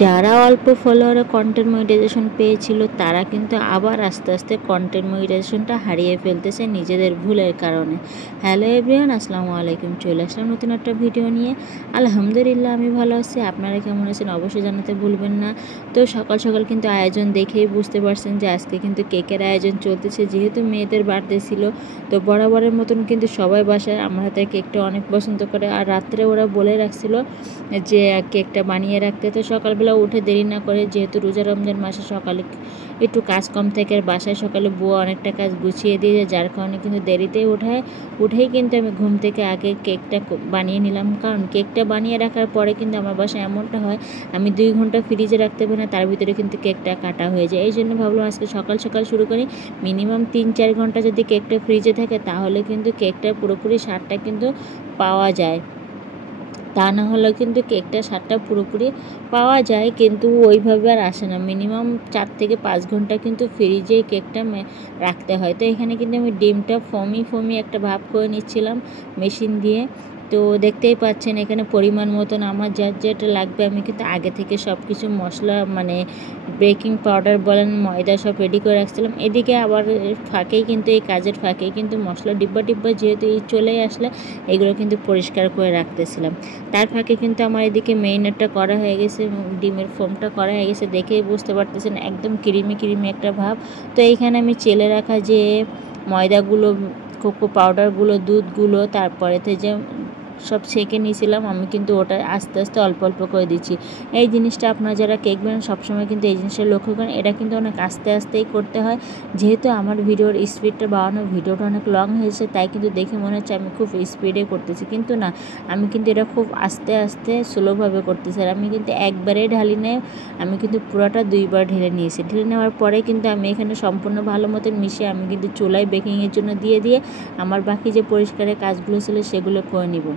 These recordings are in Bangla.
যারা অল্প ফলোয়ারে কন্টেন্ট মনিটাইজেশন পেয়েছিল তারা কিন্তু আবার আস্তে আস্তে কন্টেন্ট মনিটাইজেশনটা হারিয়ে ফেলতেছে নিজেদের ভুলের কারণে। হ্যালো এভরিওয়ান, আসসালামু আলাইকুম। চলে আসলাম নতুন একটা ভিডিও নিয়ে। আলহামদুলিল্লাহ আমি ভালো আছি, আপনারা কেমন আছেন অবশ্যই জানাতে ভুলবেন না। তো সকাল সকাল কিন্তু আয়োজন দেখেই বুঝতে পারছেন যে আজকে কিন্তু কেকের আয়োজন চলতেছে, যেহেতু মেয়েদের বার্থডে ছিল। তো বরাবরের মতন কিন্তু সবাই বাসায় আমার হাতে কেকটা অনেক পছন্দ করে, আর রাত্রে ওরা বলে রাখছিল যে কেকটা বানিয়ে রাখতে। তো সকালবেলা উঠে দেরি না করে, যেহেতু রোজা রমজান মাসে সকালে একটু কাজ কম থাকে, আর বাসায় সকালে বুয়া অনেকটা কাজ গুছিয়ে দিয়ে যায়, যার কারণে কিন্তু দেরিতেই উঠেই কিন্তু আমি ঘুম থেকে আগে কেকটা বানিয়ে নিলাম। কারণ কেকটা বানিয়ে রাখার পরে কিন্তু আমার বাসায় এমনটা হয়, আমি 2 ঘন্টা ফ্রিজে রাখতে পারি না, তার ভিতরে কিন্তু কেকটা কাটা হয়ে যায়। এই জন্য ভাবলাম আজকে সকাল সকাল শুরু করি। মিনিমাম 3-4 ঘন্টা যদি কেকটা ফ্রিজে থাকে তাহলে কিন্তু কেকটার পুরোপুরি স্বাদটা কিন্তু পাওয়া যায়। তা না হলে কিন্তু কেকটার স্বাদটা পুরোপুরি পাওয়া যায়, কিন্তু ওইভাবে আর আসে না। মিনিমাম 4 থেকে 5 ঘন্টা কিন্তু ফ্রিজে কেকটা রাখতে হয়। তো এখানে কিন্তু আমি ডিমটা ফমি একটা ভাব করে নিচ্ছিলাম মেশিন দিয়ে। তো দেখতেই পাচ্ছেন এখানে পরিমাণ মতন আমার যেটা লাগবে আমি কিন্তু আগে থেকে সব কিছু মশলা বেকিং পাউডার বলেন, ময়দা সব রেডি করে রাখছিলাম। এদিকে আবার ফাঁকেই কিন্তু এই কাজের ফাঁকেই কিন্তু মশলা ডিব্বা যেহেতু চলেই আসলে এগুলো কিন্তু পরিষ্কার করে রাখতেছিলাম। তার ফাঁকে কিন্তু আমার এদিকে মেরিনেটটা করা হয়ে গেছে, ডিমের ফোমটা করা হয়ে গেছে, দেখেই বুঝতে পারতেছেন একদম ক্রিমি একটা ভাব। তো এইখানে আমি চেলে রাখা যে ময়দাগুলো, কোকো পাউডারগুলো, দুধগুলো, তারপরেতে যে সব ছেঁকে নিয়েছিলাম আমি কিন্তু ওটা আস্তে আস্তে অল্প অল্প করে দিচ্ছি। এই জিনিসটা আপনারা যারা কেক বানান সবসময় কিন্তু এই জিনিসটা লক্ষ্য করেন, এটা কিন্তু অনেক আস্তে আস্তেই করতে হয়। যেহেতু আমার ভিডিওর স্পিডটা বাড়ানো, ভিডিওটা অনেক লং হয়েছে, তাই কিন্তু দেখে মনে হচ্ছে আমি খুব স্পিডে করতেছি, কিন্তু না, আমি কিন্তু এটা খুব আস্তে আস্তে স্লোভাবে করতেছি। আর আমি কিন্তু একবারেই ঢালি নেই, আমি কিন্তু পুরোটা 2 বার ঢেলে নিয়েছি। ঢেলে নেওয়ার পরে কিন্তু আমি এখানে সম্পূর্ণ ভালো মতন মিশিয়ে আমি কিন্তু চুলায় বেকিংয়ের জন্য দিয়ে আমার বাকি যে পরিষ্কারের কাজগুলো ছিল সেগুলো করে নিব।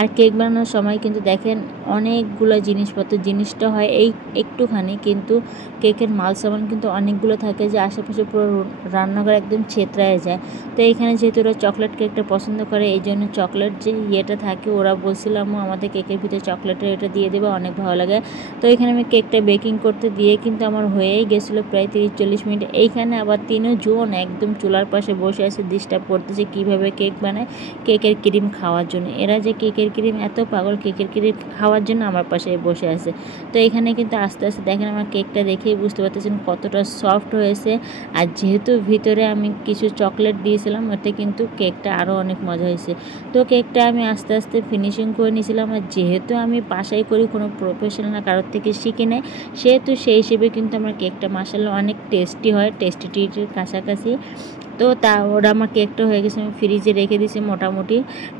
আর কেক বানানোর সময় কিন্তু দেখেন অনেকগুলো জিনিসটা হয় এই একটুখানি, কিন্তু কেকের মাল সামান কিন্তু অনেকগুলো থাকে যে আশেপাশে পুরো রান্নাঘর একদম ছেতরায় যায়। তো এইখানে যেহেতু ওরা চকলেট কেকটা পছন্দ করে, এই জন্য চকলেট যে ইয়েটা থাকে, ওরা বলছিলাম আমাদের কেকের ভিতরে চকলেটের এটা দিয়ে দেবে, অনেক ভালো লাগে। তো এখানে আমি কেকটা বেকিং করতে দিয়ে কিন্তু আমার হয়েই গেছিলো প্রায় 30-40 মিনিট। এইখানে আবার 3 জন একদম চুলার পাশে বসে আছে, ডিস্টার্ব করতেছে কীভাবে কেক বানায় কেকের ক্রিম খাওয়ার জন্য। এরা যে কেকের ক্রিম এত পাগল, কেকের ক্রিম খাওয়ার জন্য আমার পাশে বসে আছে। তো এখানে কিন্তু আস্তে আস্তে দেখেন আমার কেকটা দেখেই বুঝতে পারতেছেন কতটা সফট হয়েছে। আর যেহেতু ভিতরে আমি কিছু চকলেট দিয়েছিলাম, ওতে কিন্তু কেকটা আরও অনেক মজা হয়েছে। তো কেকটা আমি আস্তে আস্তে ফিনিশিং করে নিয়েছিলাম। আর যেহেতু আমি বাসায় করি, কোনো প্রফেশনাল না কারোর থেকে শিখে নেয়, সেহেতু সেই হিসেবে কিন্তু আমার কেকটা মাশাআল্লাহ অনেক টেস্টি হয়, টেস্টি ট্রিটের কাছাকাছি। তো ওরা আমার কেকটা হয়ে গেছে, আমি ফ্রিজে রেখে দিয়েছি মোটামুটি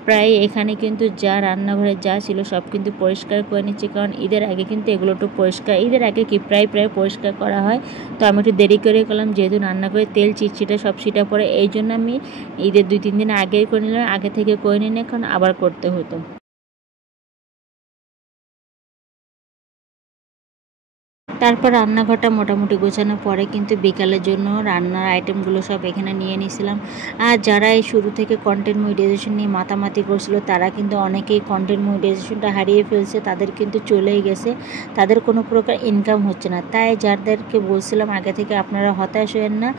প্রায়। এখানে কিন্তু যা রান্নাঘরে যা ছিল সব কিন্তু পরিষ্কার করে নিচ্ছি, কারণ ঈদের আগে কিন্তু এগুলো একটু পরিষ্কার, ঈদের আগে কি প্রায় পরিষ্কার করা হয়। তো আমি একটু দেরি করে করলাম, যেহেতু রান্না করে তেল চিটচিটা সব ছিটা পড়ে, এই জন্য আমি ঈদের 2-3 দিন আগেই করে নিলাম, আগে থেকে করে নিলে এখন আবার করতে হতো। তারপর রান্নাঘরটা মোটামুটি গোছানোর পরে কিন্তু বিকালের জন্য রান্নার আইটেমগুলো সব এখানে নিয়ে নিয়েছিলাম। আর যারা এই শুরু থেকে কন্টেন্ট মনিটাইজেশন নিয়ে মাতামাতি করছিল, তারা কিন্তু অনেকেই কন্টেন্ট মনিটাইজেশনটা হারিয়ে ফেলছে, তাদের কিন্তু চলেই গেছে, তাদের কোনো প্রকার ইনকাম হচ্ছে না। তাই যাদেরকে বলছিলাম আগে থেকে আপনারা হতাশ হয়েন না,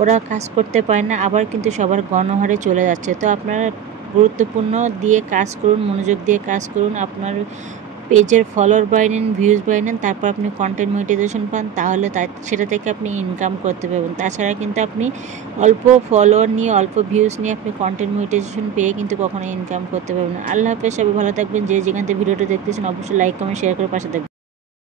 ওরা কাজ করতে পারে না, আবার কিন্তু সবার গণহারে চলে যাচ্ছে। তো আপনারা গুরুত্বপূর্ণ দিয়ে কাজ করুন, মনোযোগ দিয়ে কাজ করুন, আপনার পেজের ফলোয়ার বাড়িয়ে নেন, ভিউজ বাড়িয়ে নেন, তারপর আপনি কন্টেন্ট মনিটাইজেশন পান, তাহলে সেটা থেকে আপনি ইনকাম করতে পারবেন। তাছাড়া কিন্তু আপনি অল্প ফলোয়ার নিয়ে, অল্প ভিউজ নিয়ে আপনি কন্টেন্ট মনিটাইজেশন পেয়ে কিন্তু কখনো ইনকাম করতে পারবেন না। আল্লাহ হাফেজ, সবাই ভালো থাকবেন। যে যেখান থেকে ভিডিওটা দেখতেছেন অবশ্যই লাইক কমেন্ট শেয়ার করে পাশে থাকবেন।